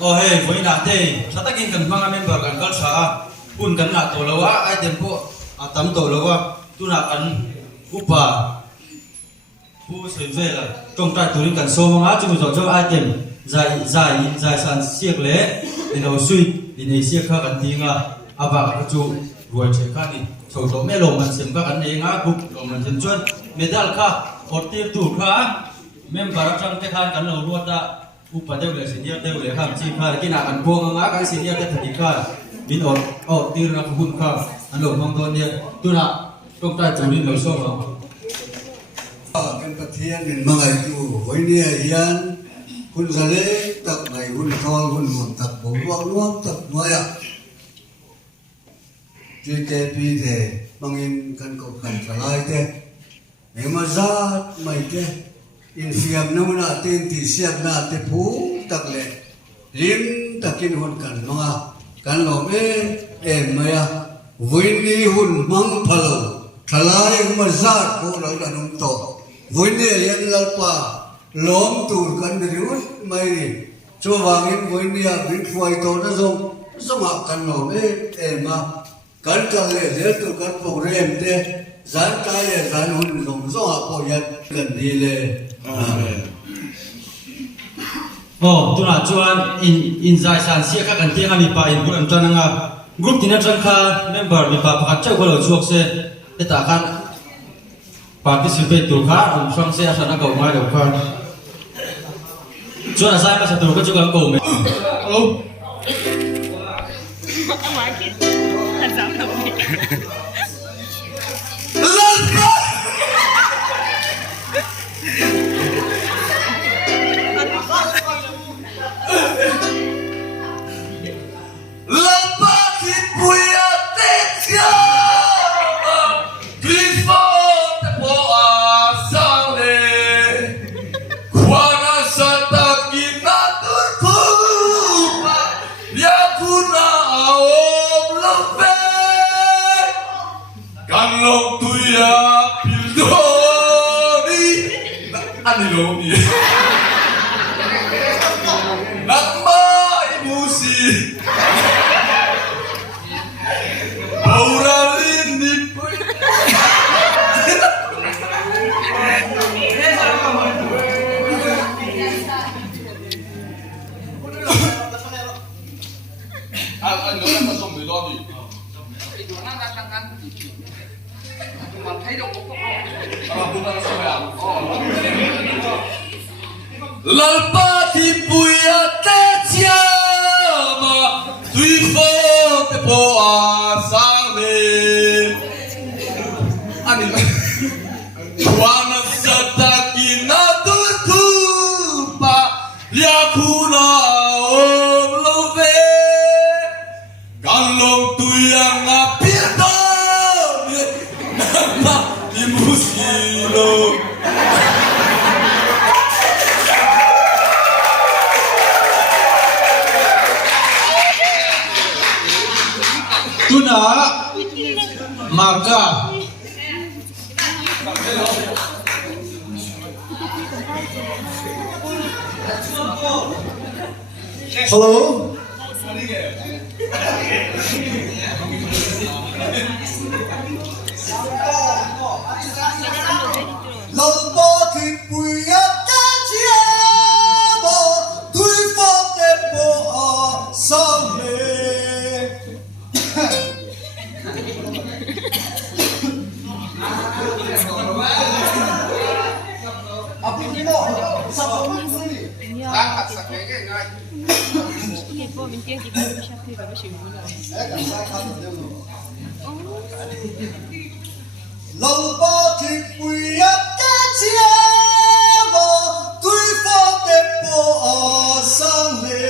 oh hey voi na te thatakin kan manga member kan kal sa kun kan na to lawa ai tempo atam to lawa tuna kan upa pu sen ve la trong tai turin kan so manga chu zo item zai san siek le ino sui in siek kha kan tinga aba chu ruai che kha ni so to me lo man sem ka kan e nga group lo man sem chuan medal kha ortir tu kha member trong te khan kan lo ruata upa deu le senior deu le kham chi kha kina kan pong nga kan senior te thani kha bin tir na hun kha an lo mong don ne tuna trong tai turin lo so ma kan pathian min mangai tu hoinia hian hun zale tak mai hun thol hun mun tak bo luang tak noya TKP te mangin kan ko kan salai te emazat mai te in siam na tin ti siam na te phu tak le lim takin hun kan manga kan lo e maya voini hun mang phalo thalai emazat ko lo da num to voini yan lalpa lom tu kan riut mai ni cho wangin voini a bin fuai to na zong kan lo e ma kan ka le tu kan program te zan ka le zan hun zong zo a ko yan kan di le amen tuna chuan in zai san sia kha kan tianga mi pa in buran tananga group tina tang kha member mi pa pakhat chau ko lo chuak se eta khan participate tu kha on from se asana ko mai lo khan chuan asai ma sa tu ko chu kan ko me hello Lalpa thì puya te chia mà tuy phố te po a sang le ani wana sata kina tu tu pa lia kuna om lo ve kan long tu yang apir do na di musilo tuna maka hello lalpa thì puya te chia bo tui fo te po a sang le lâu ba thì quỳ cái chia bo tui fo te po a sang le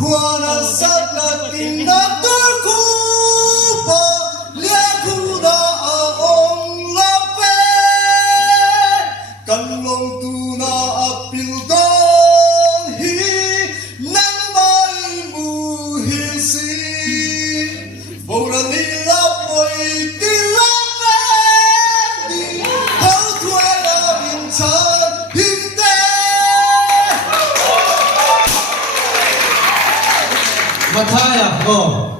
kwa na sat na tin na tu ku po lia ku da a ong la pe kan long tu na a pil don hi nang mai mu hi si bo ra ni la moi ti la ve ni ho thua la bin chan hin te Mataya, oh.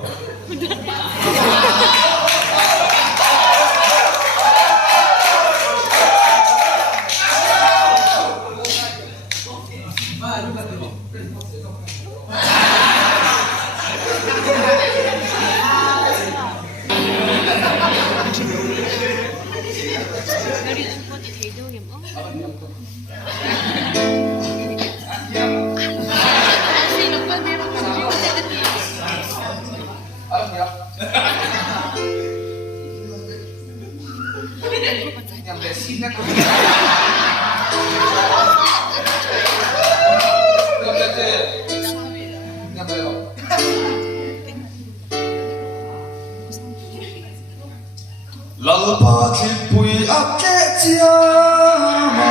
요리 두 번째 제이동이 뭐? Lalpa kipui ake tiama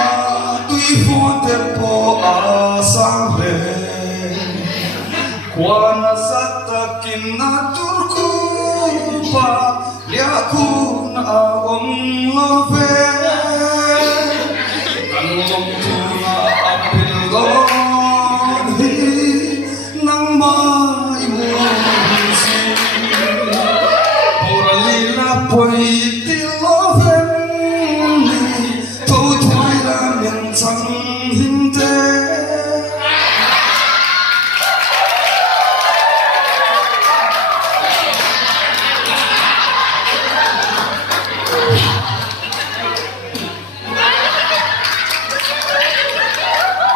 tui fonte po asangre Kwana sata kina turkupa liaku na om love Kanulong tuna apilon hi nang maimusi Oralila poi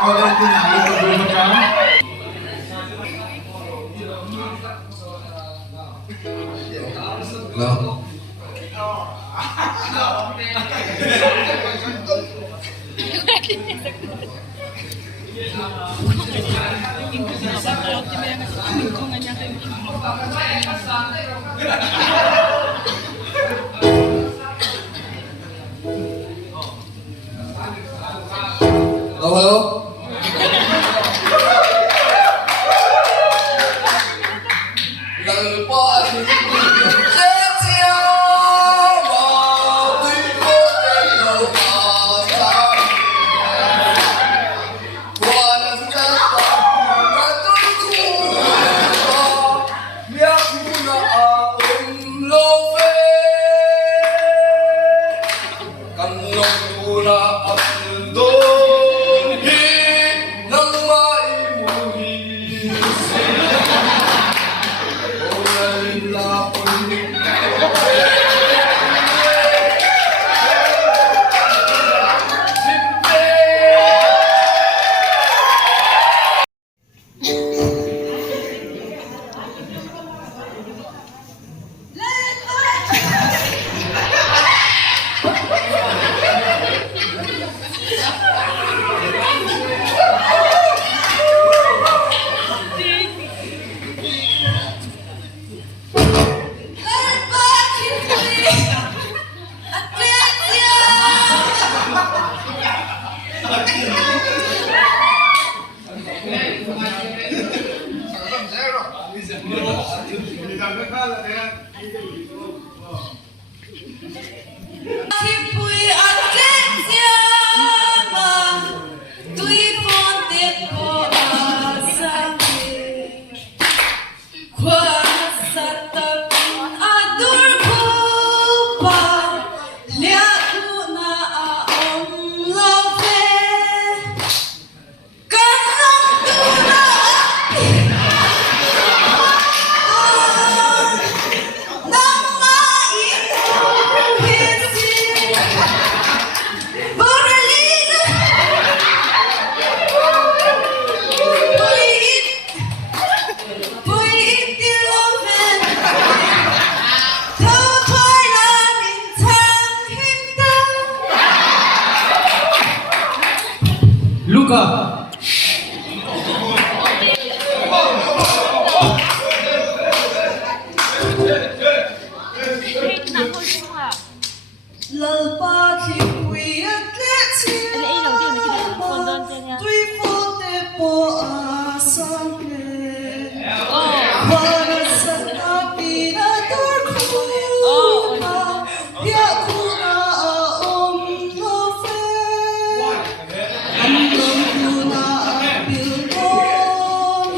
Hello? Hello? Luca. Lalpa kiwi at let's tuy phố te po asangre para sa tapina turkupa ya kuna om lofe andong kuna apil nang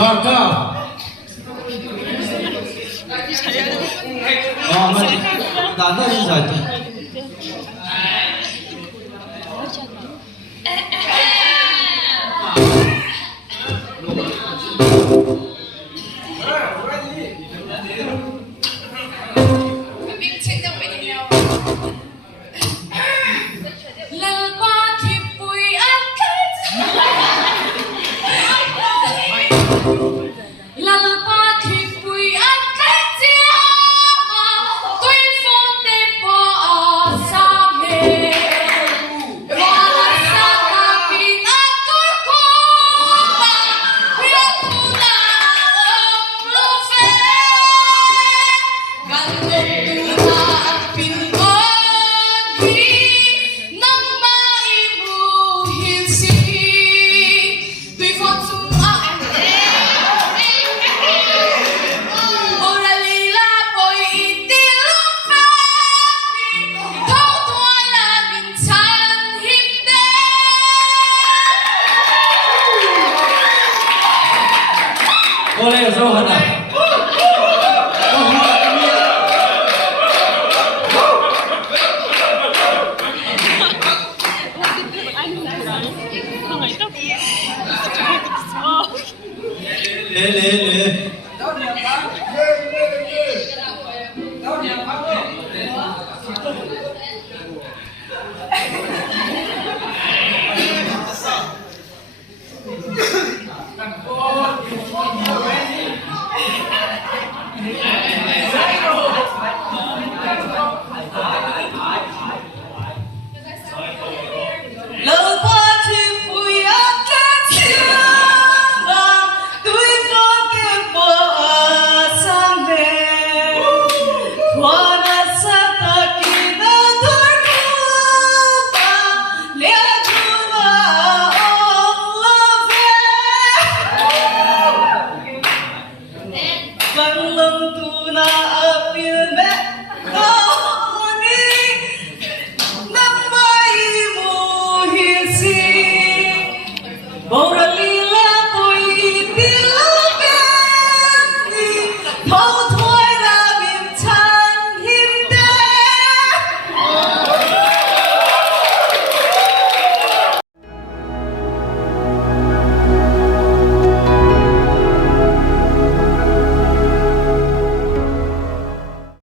Marka. man. Dada rin sa ito. Boleh, so hana. Le. Hold